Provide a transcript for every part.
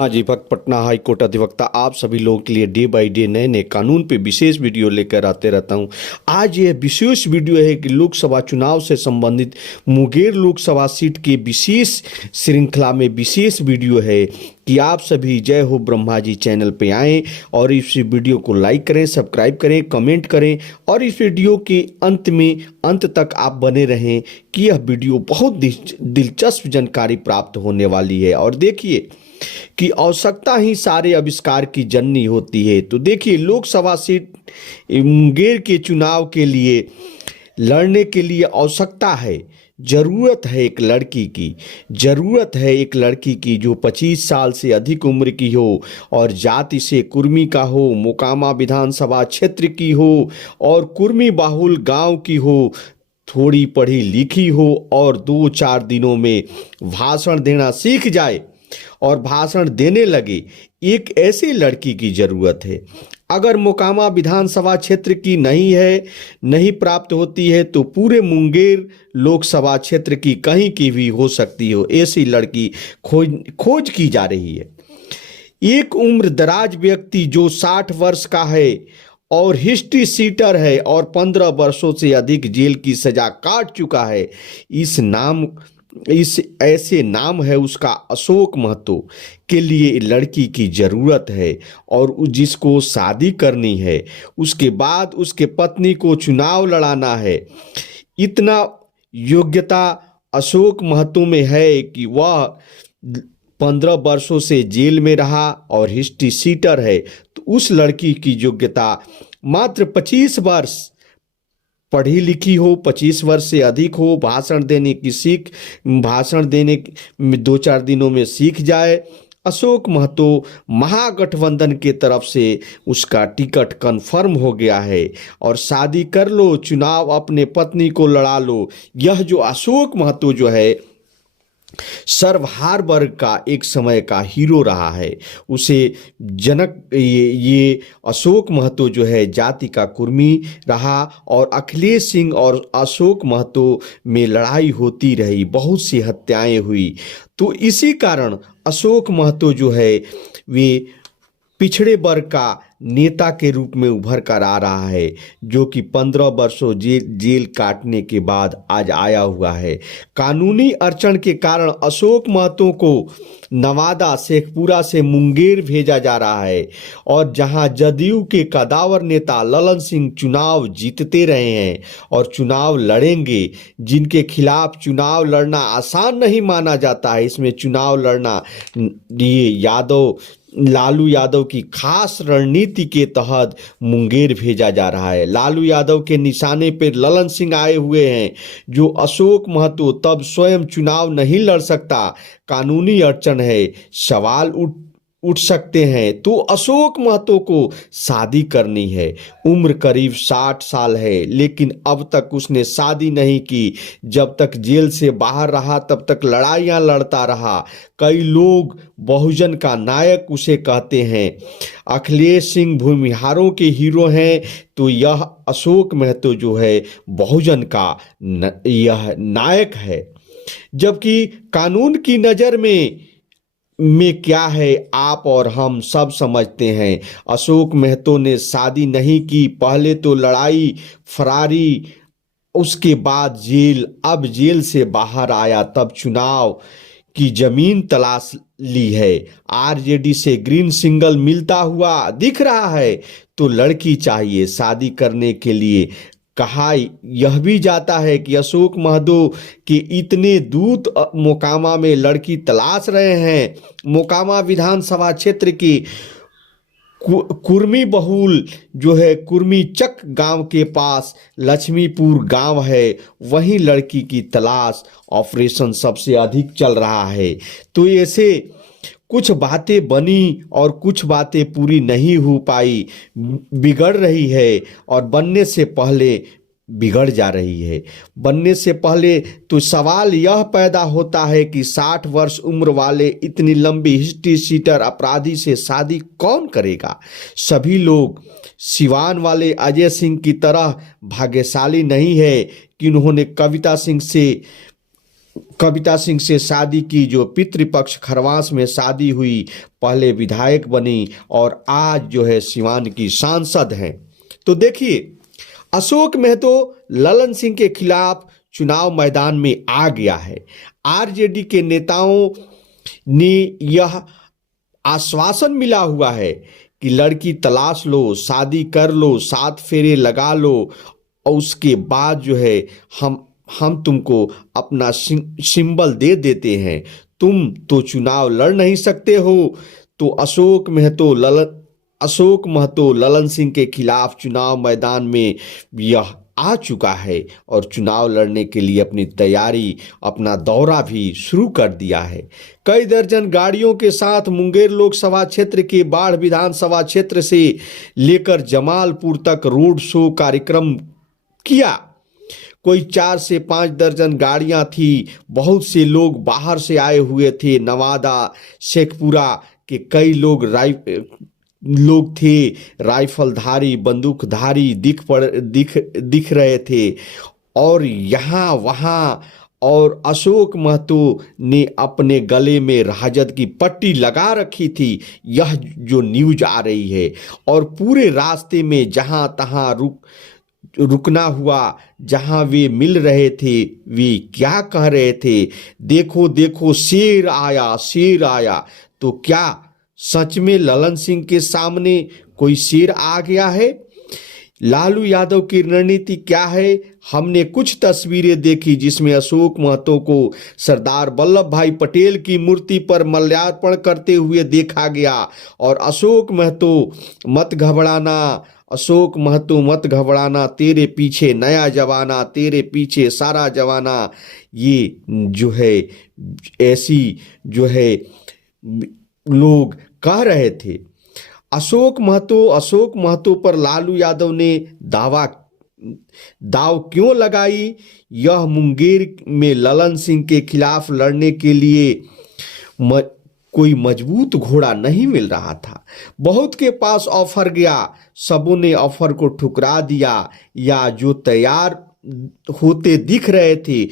हाँ जी, भक्त Patna high court अधिवक्ता आप सभी लोगों के लिए डे बाय डे नए नए कानून पे विशेष वीडियो लेकर आते रहता हूँ। आज यह विशेष वीडियो है कि लोकसभा चुनाव से संबंधित मुंगेर लोकसभा सीट के विशेष श्रृंखला में विशेष वीडियो है कि आप सभी जय हो ब्रह्मा जी चैनल पे आएँ और इस वीडियो को लाइक करें, सब्सक्राइब करें, कमेंट करें और इस वीडियो के अंत तक आप बने रहें कि यह वीडियो बहुत दिलचस्प जानकारी प्राप्त होने वाली है। और देखिए कि आवश्यकता ही सारे आविष्कार की जननी होती है। तो देखिए, लोकसभा सीट मुंगेर के चुनाव के लिए लड़ने के लिए आवश्यकता है, ज़रूरत है एक लड़की की, ज़रूरत है एक लड़की की जो 25 साल से अधिक उम्र की हो और जाति से कुर्मी का हो, मोकामा विधानसभा क्षेत्र की हो और कुर्मी बाहुल गांव की हो, थोड़ी पढ़ी लिखी हो और 2-4 दिनों में भाषण देना सीख जाए और भाषण देने लगे। एक ऐसी लड़की की जरूरत है। अगर मोकामा विधानसभा क्षेत्र की नहीं प्राप्त होती है तो पूरे मुंगेर लोकसभा क्षेत्र की कहीं की भी हो सकती हो, ऐसी लड़की खोज की जा रही है। एक उम्र दराज व्यक्ति जो 60 वर्ष का है और हिस्ट्री सीटर है और 15 वर्षों से अधिक जेल की सजा काट चुका है, इस ऐसे नाम है उसका अशोक महतो के लिए लड़की की ज़रूरत है। और जिसको शादी करनी है, उसके बाद उसके पत्नी को चुनाव लड़ाना है। इतना योग्यता अशोक महतो में है कि वह 15 वर्षों से जेल में रहा और हिस्ट्री सीटर है। तो उस लड़की की योग्यता मात्र 25 वर्ष पढ़ी लिखी हो, 25 वर्ष से अधिक हो, भाषण देने में 2-4 दिनों में सीख जाए। अशोक महतो महागठबंधन के तरफ से उसका टिकट कंफर्म हो गया है और शादी कर लो, चुनाव अपने पत्नी को लड़ा लो। यह जो अशोक महतो जो है सर्वहार वर्ग का एक समय का हीरो रहा है। उसे ये अशोक महतो जो है जाति का कुर्मी रहा और अखिलेश सिंह और अशोक महतो में लड़ाई होती रही, बहुत सी हत्याएं हुई। तो इसी कारण अशोक महतो जो है वे पिछड़े वर्ग का नेता के रूप में उभर कर आ रहा है, जो कि 15 वर्षों जेल काटने के बाद आज आया हुआ है। कानूनी अड़चन के कारण अशोक महतो को नवादा शेखपुरा से मुंगेर भेजा जा रहा है और जहां जदयू के कदावर नेता ललन सिंह चुनाव जीतते रहे हैं और चुनाव लड़ेंगे, जिनके खिलाफ चुनाव लड़ना आसान नहीं माना जाता है। इसमें चुनाव लड़ना ये लालू यादव की खास रणनीति के तहत मुंगेर भेजा जा रहा है। लालू यादव के निशाने पर ललन सिंह आए हुए हैं, जो अशोक महतो तब स्वयं चुनाव नहीं लड़ सकता, कानूनी अड़चन है, सवाल उठ सकते हैं। तो अशोक महतो को शादी करनी है। उम्र करीब 60 साल है, लेकिन अब तक उसने शादी नहीं की। जब तक जेल से बाहर रहा तब तक लड़ाइयाँ लड़ता रहा। कई लोग बहुजन का नायक उसे कहते हैं। अखिलेश सिंह भूमिहारों के हीरो हैं, तो यह अशोक महतो जो है बहुजन का यह नायक है। जबकि कानून की नज़र में क्या है, आप और हम सब समझते हैं। अशोक महतो ने शादी नहीं की, पहले तो लड़ाई फरारी, उसके बाद जेल, अब जेल से बाहर आया तब चुनाव की जमीन तलाश ली है। आरजेडी से ग्रीन सिग्नल मिलता हुआ दिख रहा है, तो लड़की चाहिए शादी करने के लिए। कहा यह भी जाता है कि अशोक महतो के इतने दूत मोकामा में लड़की तलाश रहे हैं। मोकामा विधानसभा क्षेत्र की कुर्मी बहुल जो है, कुर्मी चक गांव के पास लक्ष्मीपुर गांव है, वहीं लड़की की तलाश ऑपरेशन सबसे अधिक चल रहा है। तो ऐसे कुछ बातें बनी और कुछ बातें पूरी नहीं हो पाई, बिगड़ रही है और बनने से पहले बिगड़ जा रही है। बनने से पहले तो सवाल यह पैदा होता है कि 60 वर्ष उम्र वाले इतनी लंबी हिस्ट्री सीटर अपराधी से शादी कौन करेगा। सभी लोग सिवान वाले अजय सिंह की तरह भाग्यशाली नहीं है कि उन्होंने कविता सिंह से कविता सिंह से शादी की, जो पितृपक्ष खरवास में शादी हुई, पहले विधायक बनी और आज जो है सिवान की सांसद हैं। तो देखिए, अशोक महतो ललन सिंह के खिलाफ चुनाव मैदान में आ गया है। आरजेडी के नेताओं ने यह आश्वासन मिला हुआ है कि लड़की तलाश लो, शादी कर लो, 7 फेरे लगा लो और उसके बाद जो है हम तुमको अपना सिंबल दे देते हैं, तुम तो चुनाव लड़ नहीं सकते हो। तो अशोक महतो ललन सिंह के खिलाफ चुनाव मैदान में यह आ चुका है और चुनाव लड़ने के लिए अपनी तैयारी, अपना दौरा भी शुरू कर दिया है। कई दर्जन गाड़ियों के साथ मुंगेर लोकसभा क्षेत्र के बाढ़ विधानसभा क्षेत्र से लेकर जमालपुर तक रोड शो कार्यक्रम किया। कोई 4 से 5 दर्जन गाड़ियां थी। बहुत से लोग बाहर से आए हुए थे। नवादा, शेखपुरा के कई लोग थे। राइफलधारी, बंदूकधारी दिख रहे थे और यहाँ वहाँ। और अशोक महतो ने अपने गले में राजद की पट्टी लगा रखी थी, यह जो न्यूज आ रही है। और पूरे रास्ते में जहाँ तहाँ रुकना हुआ, जहां वे मिल रहे थे, वे क्या कह रहे थे? देखो देखो शेर आया, शेर आया। तो क्या सच में ललन सिंह के सामने कोई शेर आ गया है? लालू यादव की रणनीति क्या है? हमने कुछ तस्वीरें देखी जिसमें अशोक महतो को सरदार वल्लभ भाई पटेल की मूर्ति पर माल्यार्पण करते हुए देखा गया। और अशोक महतो मत घबराना, अशोक महतो मत घबराना, तेरे पीछे नया जमाना, तेरे पीछे सारा जमाना, ये जो है ऐसी जो है लोग कह रहे थे। अशोक महतो पर लालू यादव ने दाव क्यों लगाई? यह मुंगेर में ललन सिंह के खिलाफ लड़ने के लिए कोई मजबूत घोड़ा नहीं मिल रहा था। बहुत के पास ऑफर गया, सबों ने ऑफर को ठुकरा दिया, या जो तैयार होते दिख रहे थे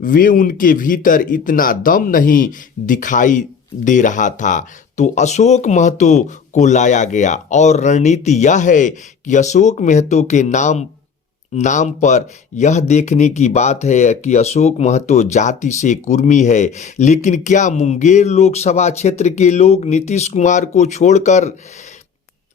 वे उनके भीतर इतना दम नहीं दिखाई दे रहा था। तो अशोक महतो को लाया गया और रणनीति यह है कि अशोक महतो के नाम पर यह देखने की बात है कि अशोक महतो जाति से कुर्मी है। लेकिन क्या मुंगेर लोकसभा क्षेत्र के लोग नीतीश कुमार को छोड़कर,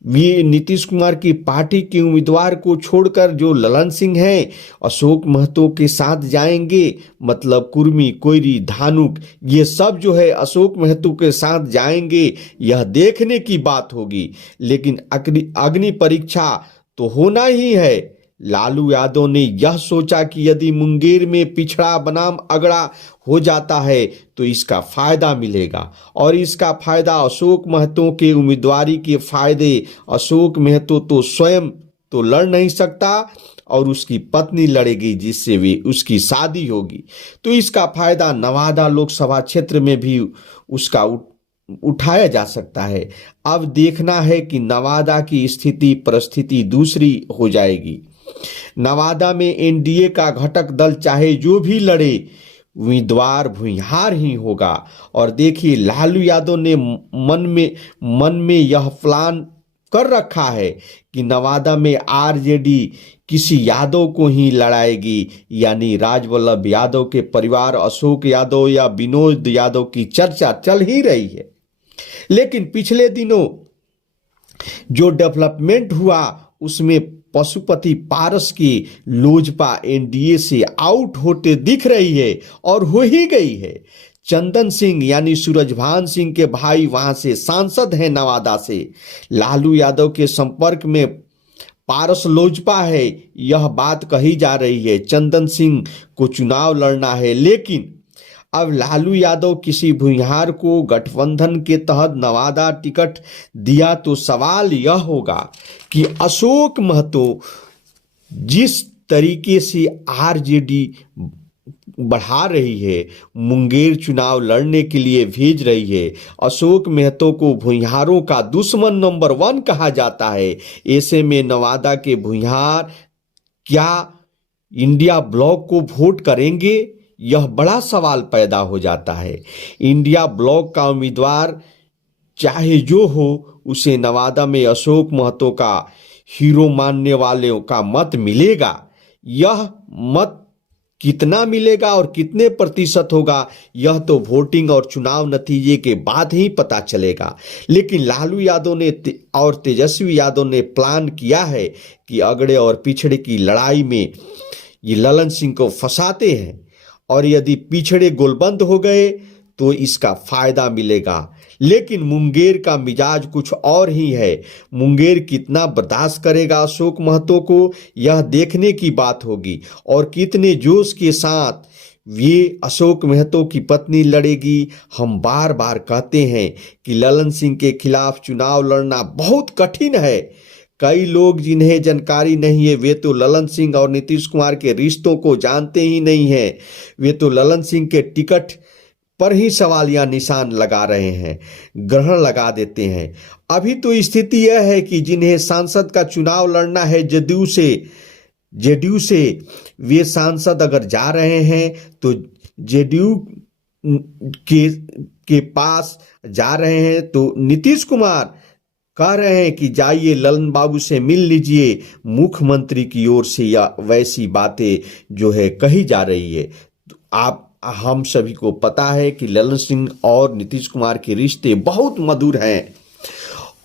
वे नीतीश कुमार की पार्टी के उम्मीदवार को छोड़कर जो ललन सिंह हैं अशोक महतो के साथ जाएंगे? मतलब कुर्मी, कोयरी, धानुक, ये सब जो है अशोक महतो के साथ जाएंगे, यह देखने की बात होगी। लेकिन अग्नि परीक्षा तो होना ही है। लालू यादव ने यह सोचा कि यदि मुंगेर में पिछड़ा बनाम अगड़ा हो जाता है तो इसका फायदा मिलेगा, और इसका फायदा अशोक महतो के उम्मीदवारी के फायदे। अशोक महतो तो स्वयं तो लड़ नहीं सकता और उसकी पत्नी लड़ेगी जिससे वे उसकी शादी होगी। तो इसका फायदा नवादा लोकसभा क्षेत्र में भी उसका उठाया जा सकता है। अब देखना है कि नवादा की परिस्थिति दूसरी हो जाएगी। नवादा में एनडीए का घटक दल चाहे जो भी लड़े, उम्मीदवार भूमिहार ही होगा। और देखिए, लालू यादव ने मन में यह प्लान कर रखा है कि नवादा में आरजेडी किसी यादव को ही लड़ाएगी, यानी राजवल्लभ यादव के परिवार, अशोक यादव या विनोद यादव की चर्चा चल ही रही है। लेकिन पिछले दिनों जो डेवलपमेंट हुआ उसमें पशुपति पारस की लोजपा एनडीए से आउट होते दिख रही है और हो ही गई है। चंदन सिंह यानी सूरजभान सिंह के भाई वहां से सांसद हैं नवादा से। लालू यादव के संपर्क में पारस लोजपा है, यह बात कही जा रही है। चंदन सिंह को चुनाव लड़ना है, लेकिन अब लालू यादव किसी भूमिहार को गठबंधन के तहत नवादा टिकट दिया तो सवाल यह होगा कि अशोक महतो जिस तरीके से आरजेडी बढ़ा रही है, मुंगेर चुनाव लड़ने के लिए भेज रही है, अशोक महतो को भूमिहारों का दुश्मन नंबर 1 कहा जाता है। ऐसे में नवादा के भूमिहार क्या इंडिया ब्लॉक को वोट करेंगे? यह बड़ा सवाल पैदा हो जाता है। इंडिया ब्लॉक का उम्मीदवार चाहे जो हो, उसे नवादा में अशोक महतो का हीरो मानने वालों का मत मिलेगा। यह मत कितना मिलेगा और कितने प्रतिशत होगा, यह तो वोटिंग और चुनाव नतीजे के बाद ही पता चलेगा। लेकिन लालू यादव ने और तेजस्वी यादव ने प्लान किया है कि अगड़े और पिछड़े की लड़ाई में ये ललन सिंह को फंसाते हैं, और यदि पिछड़े गोलबंद हो गए तो इसका फायदा मिलेगा। लेकिन मुंगेर का मिजाज कुछ और ही है। मुंगेर कितना बर्दाश्त करेगा अशोक महतो को, यह देखने की बात होगी, और कितने जोश के साथ ये अशोक महतो की पत्नी लड़ेगी। हम बार बार कहते हैं कि ललन सिंह के खिलाफ चुनाव लड़ना बहुत कठिन है। कई लोग जिन्हें जानकारी नहीं है, वे तो ललन सिंह और नीतीश कुमार के रिश्तों को जानते ही नहीं हैं। वे तो ललन सिंह के टिकट पर ही सवालिया निशान लगा रहे हैं, ग्रहण लगा देते हैं। अभी तो स्थिति यह है कि जिन्हें सांसद का चुनाव लड़ना है जेडीयू से वे सांसद अगर जा रहे हैं तो जेडीयू के पास जा रहे हैं, तो नीतीश कुमार कह रहे हैं कि जाइए ललन बाबू से मिल लीजिए। मुख्यमंत्री की ओर से या वैसी बातें जो है कही जा रही है। तो हम सभी को पता है कि ललन सिंह और नीतीश कुमार के रिश्ते बहुत मधुर हैं,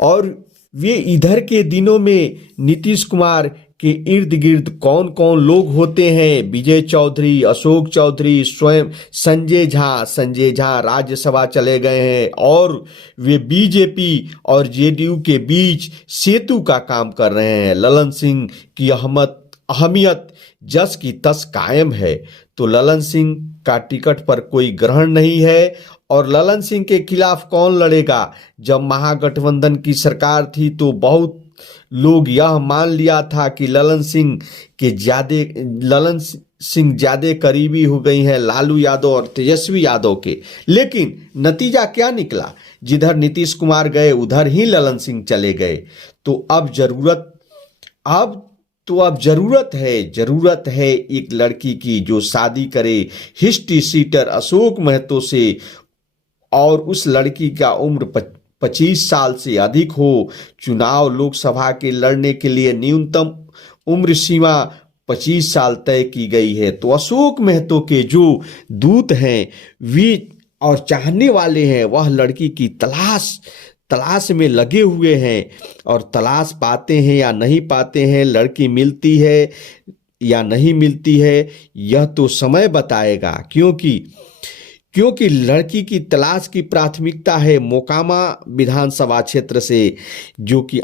और वे इधर के दिनों में नीतीश कुमार के इर्द गिर्द कौन कौन लोग होते हैं, विजय चौधरी, अशोक चौधरी, स्वयं संजय झा राज्यसभा चले गए हैं, और वे बीजेपी और जेडीयू के बीच सेतु का काम कर रहे हैं। ललन सिंह की अहमियत जस की तस कायम है। तो ललन सिंह का टिकट पर कोई ग्रहण नहीं है, और ललन सिंह के खिलाफ कौन लड़ेगा। जब महागठबंधन की सरकार थी तो बहुत लोग यह मान लिया था कि ललन सिंह ज्यादा करीबी हो गई हैं लालू यादव और तेजस्वी यादव के। लेकिन नतीजा क्या निकला, जिधर नीतीश कुमार गए उधर ही ललन सिंह चले गए। तो अब जरूरत है एक लड़की की जो शादी करे हिस्ट्री सीटर अशोक महतो से, और उस लड़की का उम्र 25 साल से अधिक हो। चुनाव लोकसभा के लड़ने के लिए न्यूनतम उम्र सीमा 25 साल तय की गई है। तो अशोक महतो के जो दूत हैं वे और चाहने वाले हैं, वह लड़की की तलाश में लगे हुए हैं, और तलाश पाते हैं या नहीं पाते हैं, लड़की मिलती है या नहीं मिलती है, यह तो समय बताएगा। क्योंकि लड़की की तलाश की प्राथमिकता है मोकामा विधानसभा क्षेत्र से, जो कि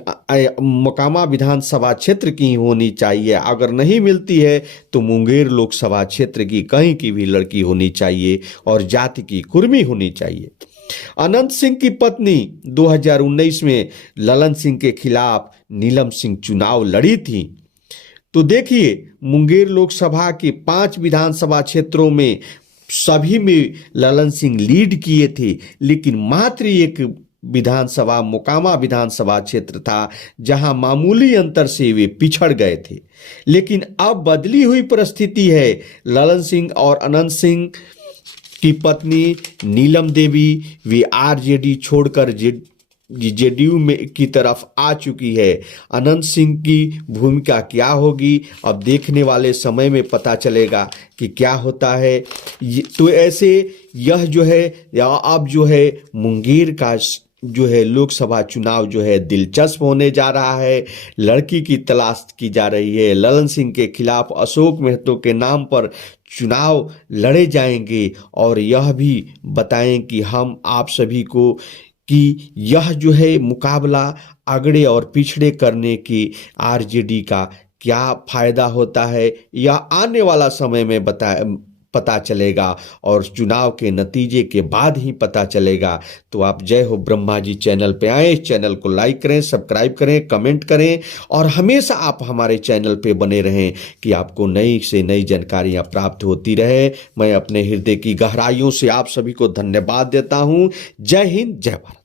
मोकामा विधानसभा क्षेत्र की होनी चाहिए। अगर नहीं मिलती है तो मुंगेर लोकसभा क्षेत्र की कहीं की भी लड़की होनी चाहिए, और जाति की कुर्मी होनी चाहिए। अनंत सिंह की पत्नी 2019 में ललन सिंह के खिलाफ नीलम सिंह चुनाव लड़ी थी। तो देखिए, मुंगेर लोकसभा के 5 विधानसभा क्षेत्रों में सभी में ललन सिंह लीड किए थे, लेकिन मात्र एक विधानसभा मोकामा विधानसभा क्षेत्र था जहां मामूली अंतर से वे पिछड़ गए थे। लेकिन अब बदली हुई परिस्थिति है। ललन सिंह और अनंत सिंह की पत्नी नीलम देवी वे आरजेडी छोड़कर जेडीयू में की तरफ आ चुकी है। अनंत सिंह की भूमिका क्या होगी, अब देखने वाले समय में पता चलेगा कि क्या होता है। तो ऐसे यह जो है अब जो है मुंगेर का जो है लोकसभा चुनाव जो है दिलचस्प होने जा रहा है। लड़की की तलाश की जा रही है। ललन सिंह के खिलाफ अशोक महतो के नाम पर चुनाव लड़े जाएंगे, और यह भी बताएं कि हम आप सभी को कि यह जो है मुकाबला अगड़े और पिछड़े करने की आरजेडी का क्या फायदा होता है, यह आने वाला समय में पता चलेगा, और चुनाव के नतीजे के बाद ही पता चलेगा। तो आप जय हो ब्रह्मा जी चैनल पे आए, इस चैनल को लाइक करें, सब्सक्राइब करें, कमेंट करें, और हमेशा आप हमारे चैनल पे बने रहें कि आपको नई से नई जानकारियां प्राप्त होती रहे। मैं अपने हृदय की गहराइयों से आप सभी को धन्यवाद देता हूं। जय हिंद, जय भारत।